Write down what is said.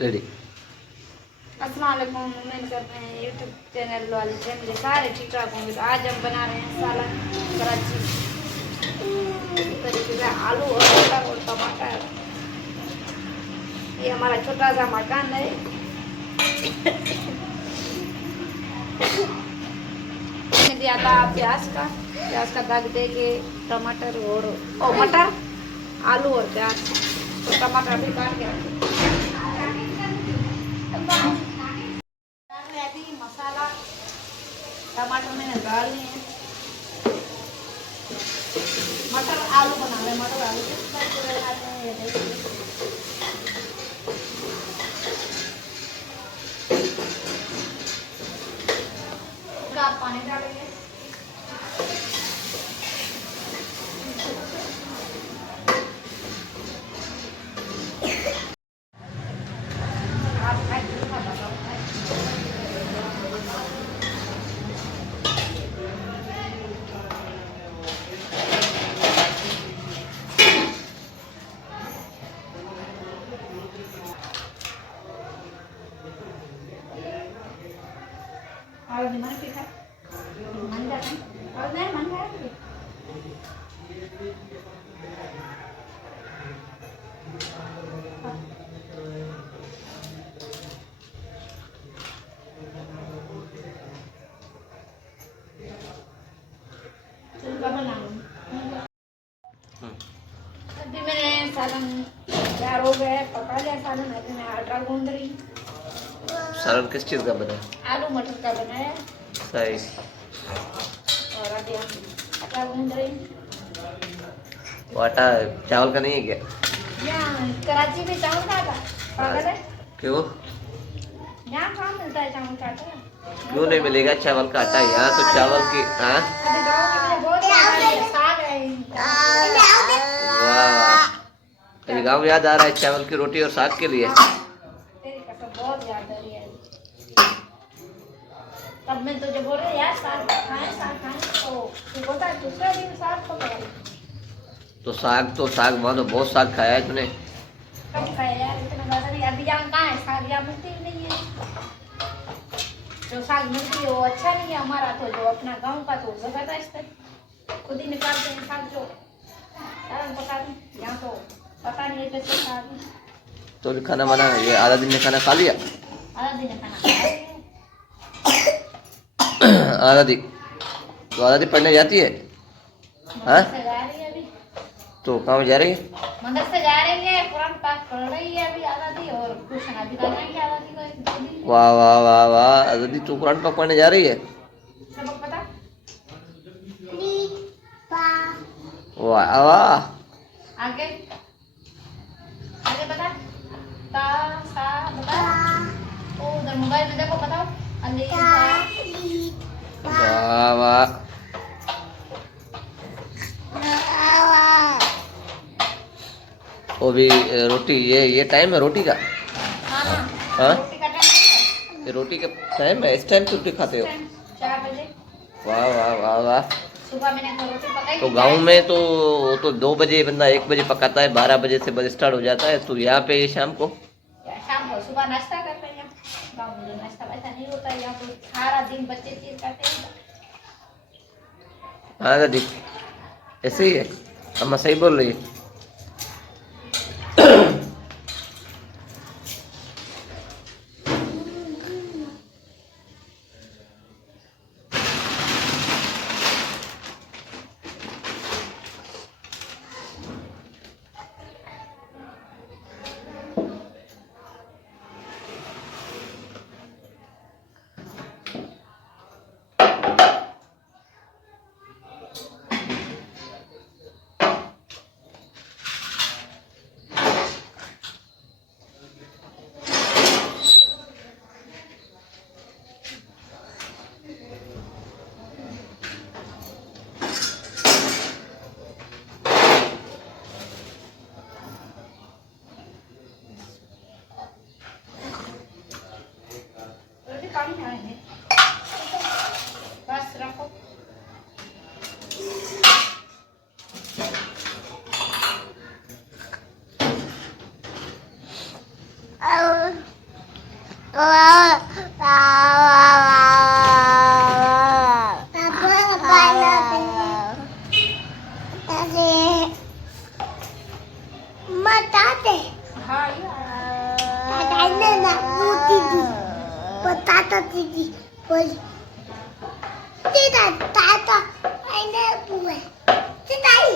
Ready. अस्सलाम वालेकुम। उम्मीद करते हैं यूट्यूब चैनल वाली फैमिली सारे ठीक ठाक होंगे। तो आज हम बना रहे हैं सालन कराची तरीके से आलू और मटर और टमाटर। ये हमारा छोटा सा मकान है। मैंने दिया था प्याज का दाग दे के टमाटर और मटर आलू और प्याज। तो टमाटर भी काट के रखे। मसाला टमाटर मैंने डाल लिए हैं। मटर आलू बना रहे, मटर आलू आप पानी डालेंगे। और निमन पीखा मन जाता और नहीं मन है। अभी मैंने सालन तैयार हो गया, पका लिया सालन। अभी मैं आटा गूंद रही हूँ। सालन किस चीज़ का बना है? आलू मटर का बनाया। सही। और अभी हम आटा गूंद रही हूँ। वो आटा चावल का नहीं है क्या? यहाँ कराची में चावल का आटा पागल है। क्यों? यहाँ कहाँ मिलता है चावल का आटा? क्यों नहीं मिलेगा चावल का आटा? यहाँ तो चावल की हाँ। अभी गाँव में बहुत साग है। वाह, अभी गाँव याद आ रहा है चावल की रोटी और साग के लिए। तेरी कसम बहुत याद आ रही है। तब मैं तुझे बोल रही यार साग खाएं तो तू बोलता है दूसरे दिन साग पका। तो साग वहाँ तो बहुत साग खाया है तूने। कब खाया यार इतना ज़्यादा नहीं। अभी यहाँ कहाँ है साग? यहाँ मिलती ही नहीं है। जो साग मिलती है वो अच्छा नहीं है। हमारा तो जो अपना गाँव का तो जबरदस्त है। खुद ही निकालते हैं साग जो पका दें। यहाँ तो पता नहीं है कैसे साग। तो खाना बना ये आधा दिन में खाना खा लिया? आधा दिन खाना खाया। आधा दिन तो आधा दिन पढ़ने जाती है? हाँ मदरसे जा रही है अभी। तो कहाँ जा रही है? मदरसे जा रही है, कुरान पाक पढ़ रही है अभी आधा दिन। और ट्यूशन अभी लगाएंगे आधा दिन को 2 दिन। वाह वाह वाह वाह, आधा दिन तू कुरान पाक पढ़ने जा रही है? सबक पता? वाह वाह। आगे आगे बता। ता सा बता। ओ उधर मोबाइल में देखो, बताओ। अलीफ वाह वाह। वो भी रोटी ये टाइम है रोटी का? हाँ रोटी का टाइम है। ये रोटी का टाइम है? इस टाइम पे रोटी खाते हो? 4 बजे। वाह वाह वाह वाह। सुबह मैंने तो रोटी पकाई तो थी। गांव में तो 2 बजे बंदा 1 बजे पकाता है, 12 बजे से बस स्टार्ट हो जाता है। तो यहाँ पे शाम को शाम को सुबह नाश्ता करते हैं। गाँव में नाश्ता वैसा नहीं होता है। यहाँ पर सारा दिन बच्चे चीज करते हैं। हाँ दादी ऐसे ही है, अम्मा सही बोल रही है। बोल सीता ताता आईने बुए सीताई